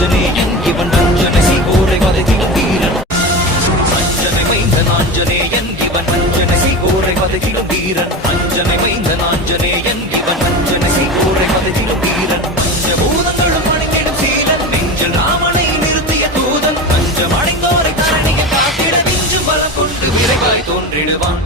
ஆஞ்சநேயன் இவன் அஞ்சனை சீகோரை வதைத்திடும் வீரன் அஞ்சனை மைந்தன் ஆஞ்சநேயன் இவன் அஞ்சனை சீகோரை வதைத்திடும் வீரன் அஞ்சனை மைந்தன் ஆஞ்சநேயன் இவன் அஞ்சனை சீகோரை வதைத்திடும் வீரன் பஞ்சபூதங்களும் அணிந்திடும் சீலன் நெஞ்சில் ராமனை நிறுத்திய தூதன் பஞ்சம் அடைந்தோரை தரணிய காத்திட நெஞ்சு பலம் கொண்டு விரைவாய் தோன்றிடுவான்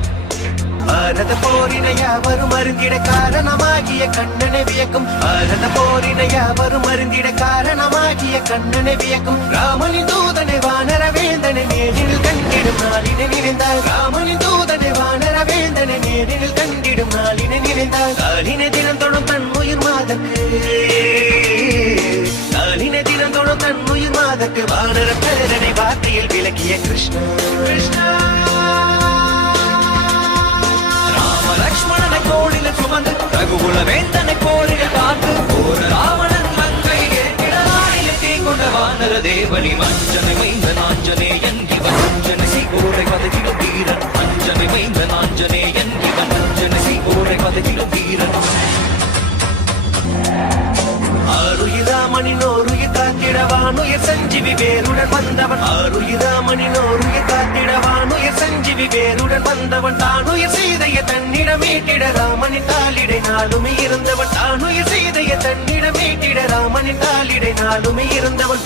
பாரத போரினை யாவரும் அருந்திட காரணமாகிய கண்ணனை வியக்கும் பாரத போரினை யாவரும் அருந்திட காரணமாகிய கண்ணனை வியக்கும் ராமனின் தூதனை வானர வேந்தனை நேரில் கண்டிடும் நாளினை நினைந்தார் ராமனின் தூதனை வானர வேந்தனை நேரில் கண்டிடும் நாளினை நினைந்தார் காலினை தினம் தொடும் தன் உயிர் மாதக்கு காலினை தினம் தொடும் தன் உயிர் மாதக்கு வானர பேரனை வார்த்தையில் விளக்கிய கிருஷ்ணா கிருஷ்ணா லட்சுமணனை தோளில சுமந்து ரகுகுல வேந்தனை போரிட காத்து போர ராவணன் மங்கை ஏற்கிடலானில தீ கொண்ட வானர தேவனி அஞ்சனை மைந்தன் ஆஞ்சநேயன் இவன் அஞ்சனை சீகோரை வதைத்திடும் வீரன் அஞ்சனை மைந்தன் ஆஞ்சநேயன் இவன் அஞ்சனை சீகோரை வதைத்திடும் வீரன் ஆருயிராமனின் ஓருயிர் காத்திடவானுயர் சஞ்சீவி வேருடன் வந்தவன் ஆருயிராமனின் ஓருயிர் காத்திடவானுயர் சஞ்சீவி வேருடன் வந்தவன் தானுயர் செய்தைய தன்னிடம் மீட்டிட ராமனின் தாளிடை நாளுமே இருந்தவன் தானுயர் செய்தைய தன்னிடம் மீட்டிட ராமனின் தாளிடை நாளுமே இருந்தவன்